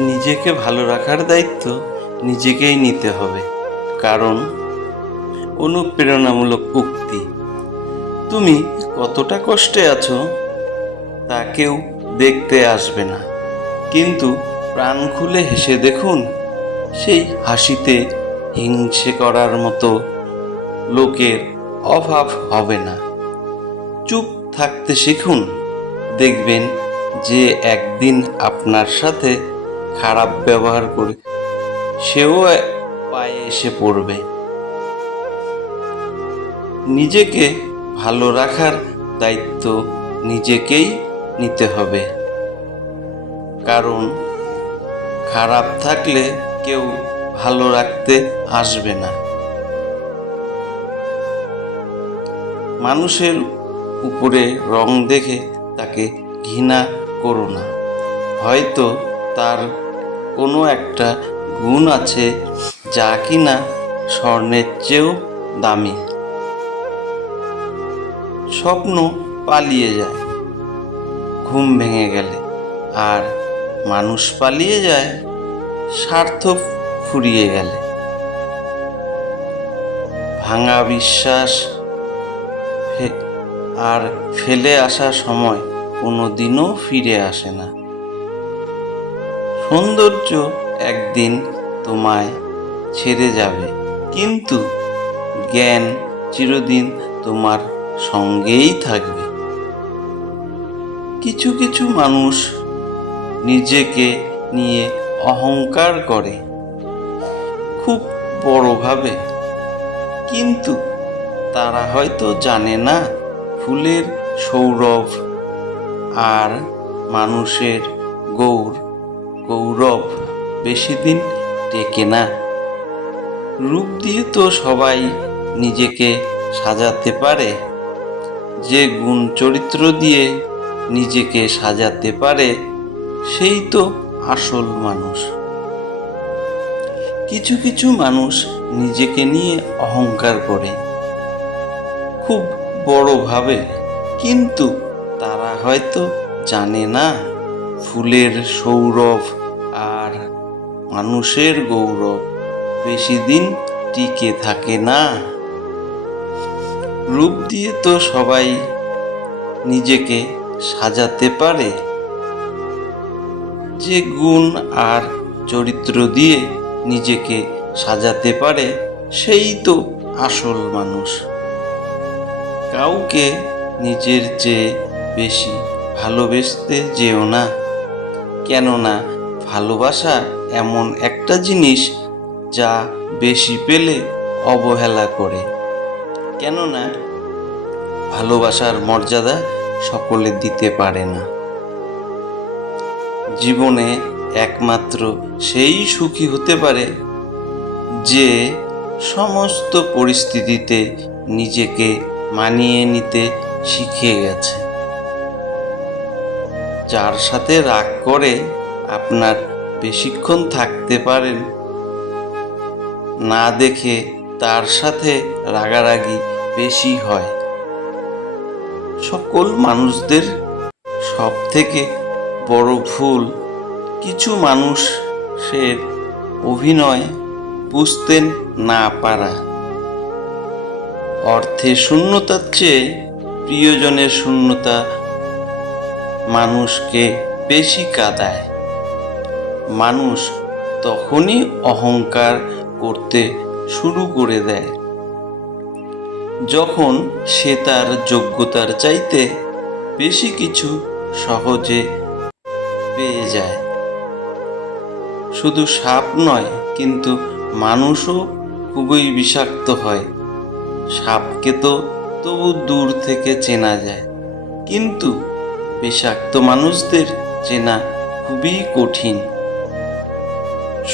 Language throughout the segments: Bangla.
নিজেকে ভালো রাখার দায়িত্ব নিজেকেই নিতে হবে। কারণ অনুপ্রেরণামূলক উক্তি, তুমি কতটা কষ্টে আছো তা কেউ দেখতে আসবে না, কিন্তু প্রাণ খুলে হেসে দেখুন, সেই হাসিতে হিংসে করার মতো লোকের অভাব হবে না। চুপ থাকতে শিখুন, দেখবেন যে একদিন আপনার সাথে খারাপ ব্যবহার করে সেও পায়ে এসে পড়বে। নিজেকে ভালো রাখার দায়িত্ব নিজেকেই নিতে হবে, কারণ খারাপ থাকলে কেউ ভালো রাখতে আসবে না। মানুষের উপরে রং দেখে তাকে ঘৃণা করো না, হয়তো তার কোনো একটা গুণ আছে যা কিনা স্বর্ণের চেয়েও দামি। স্বপ্ন পালিয়ে যায় ঘুম ভেঙে গেলে, আর মানুষ পালিয়ে যায় স্বার্থ ফুরিয়ে গেলে। ভাঙা বিশ্বাস আর ফেলে আসা সময় কোনো দিনও ফিরে আসে না। সৌন্দর্য একদিন তোমায় ছেড়ে যাবে, কিন্তু জ্ঞান চিরদিন তোমার সঙ্গেই থাকবে। কিছু কিছু মানুষ নিজেকে নিয়ে অহংকার করে খুব বড়ভাবে, কিন্তু তারা হয়তো জানে না ফুলের সৌরভ আর মানুষের গৌরব বেশি দিন টেকে না। রূপ দিয়ে তো সবাই নিজেকে সাজাতে পারে, যে গুণ চরিত্র দিয়ে নিজেকে সাজাতে পারে সেই তো আসল মানুষ। কিছু কিছু মানুষ নিজেকে নিয়ে অহংকার করে খুব বড়ভাবে, কিন্তু তারা হয়তো জানে না ফুলের সৌরভ আর মানুষের গৌরব বেশি দিন টিকে থাকে না। রূপ দিয়ে তো সবাই নিজেকে সাজাতে পারে, যে গুণ আর চরিত্র দিয়ে নিজেকে সাজাতে পারে সেই তো আসল মানুষ। কাউকে নিজের চেয়ে বেশি ভালোবাসতে যেও না, কেননা ভালোবাসা এমন একটা জিনিস যা বেশি পেলে অবহেলা করে। কেননা ভালোবাসার মর্যাদা সকলে দিতে পারে না। জীবনে একমাত্র সেই সুখী হতে পারে যে সমস্ত পরিস্থিতিতে নিজেকে মানিয়ে নিতে শিখে গেছে। যার সাথে রাগ করে আপনার বেশিক্ষণ থাকতে পারেন না দেখে তার সাথে রাগারাগি বেশি হয়। সকল মানুষদের সব থেকে বড় ভুল কিছু মানুষের অভিনয় বুঝতে না পারা। অর্থের শূন্যতার চেয়ে প্রিয়জনের শূন্যতা মানুষকে বেশি কাঁদায়। মানুষ তখনই অহংকার করতে শুরু করে দেয় যখন সে তার যোগ্যতার চাইতে বেশি কিছু সহজে পেয়ে যায়। শুধু সাপ নয়, কিন্তু মানুষও খুবই বিষাক্ত হয়। সাপকে তো তবু দূর থেকে চেনা যায়, কিন্তু বিষাক্ত মানুষদের চেনা খুবই কঠিন।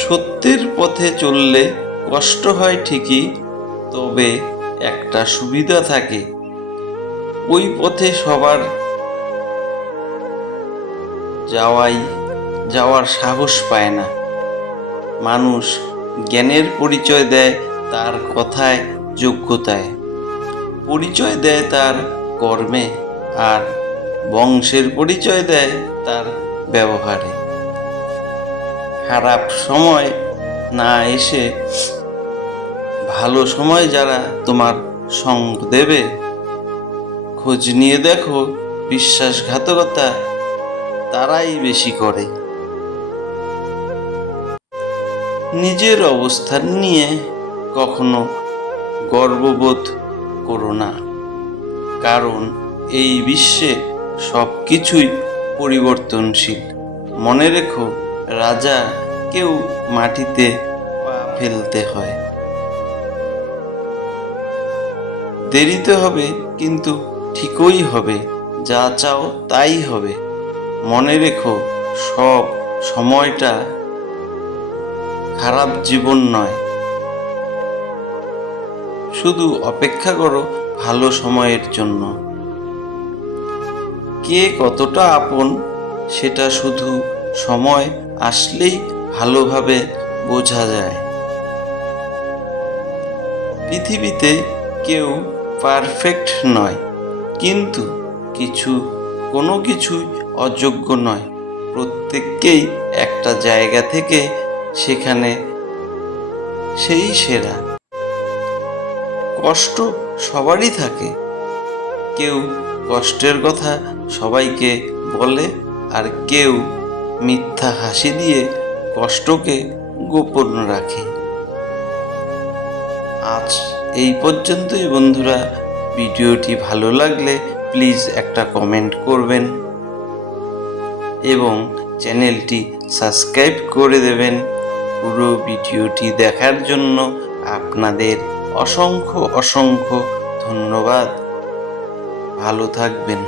সত্যের পথে চললে কষ্ট হয় ঠিকই, তবে একটা সুবিধা থাকে, ওই পথে সবার যাওয়ার সাহস পায় না। মানুষ জ্ঞানের পরিচয় দেয় তার কথায়, যোগ্যতায়, পরিচয় দেয় তার কর্মে, আর বংশের পরিচয় দেয় তার ব্যবহারে। খারাপ সময় না এসে ভালো সময় যারা তোমার সঙ্গ দেবে, খোঁজ নিয়ে দেখো বিশ্বাসঘাতকতা তারাই বেশি করে। নিজের অবস্থান নিয়ে কখনো গর্ববোধ করো না, কারণ এই বিশ্বে সব কিছুই পরিবর্তনশীল। মনে রেখো, রাজা কেউ মাটিতে পা ফেলতে হয়। দেরিতে হবে, কিন্তু ঠিকই হবে। যা চাও তাই হবে। মনে রেখো, সব সময়টা খারাপ জীবন নয়। শুধু অপেক্ষা করো ভালো সময়ের জন্য। কে কতটা আপন সেটা শুধু সময় আসলেই ভালোভাবে বোঝা যায়। পৃথিবীতে কেউ পারফেক্ট নয়, কিন্তু কোনো কিছুই অযোগ্য নয়। প্রত্যেককেই একটা জায়গা থেকে সেখানে সেই সেরা। কষ্ট সবারই থাকে, কেউ কষ্টের কথা সবাইকে বলে, আর কেউ মিথ্যা হাসি দিয়ে কষ্টকে গোপন রাখে। আজ এই পর্যন্তই বন্ধুরা। ভিডিওটি ভালো লাগলে প্লিজ একটা কমেন্ট করবেন এবং চ্যানেলটি সাবস্ক্রাইব করে দেবেন। পুরো ভিডিওটি দেখার জন্য আপনাদের অসংখ্য অসংখ্য ধন্যবাদ। ভালো থাকবেন।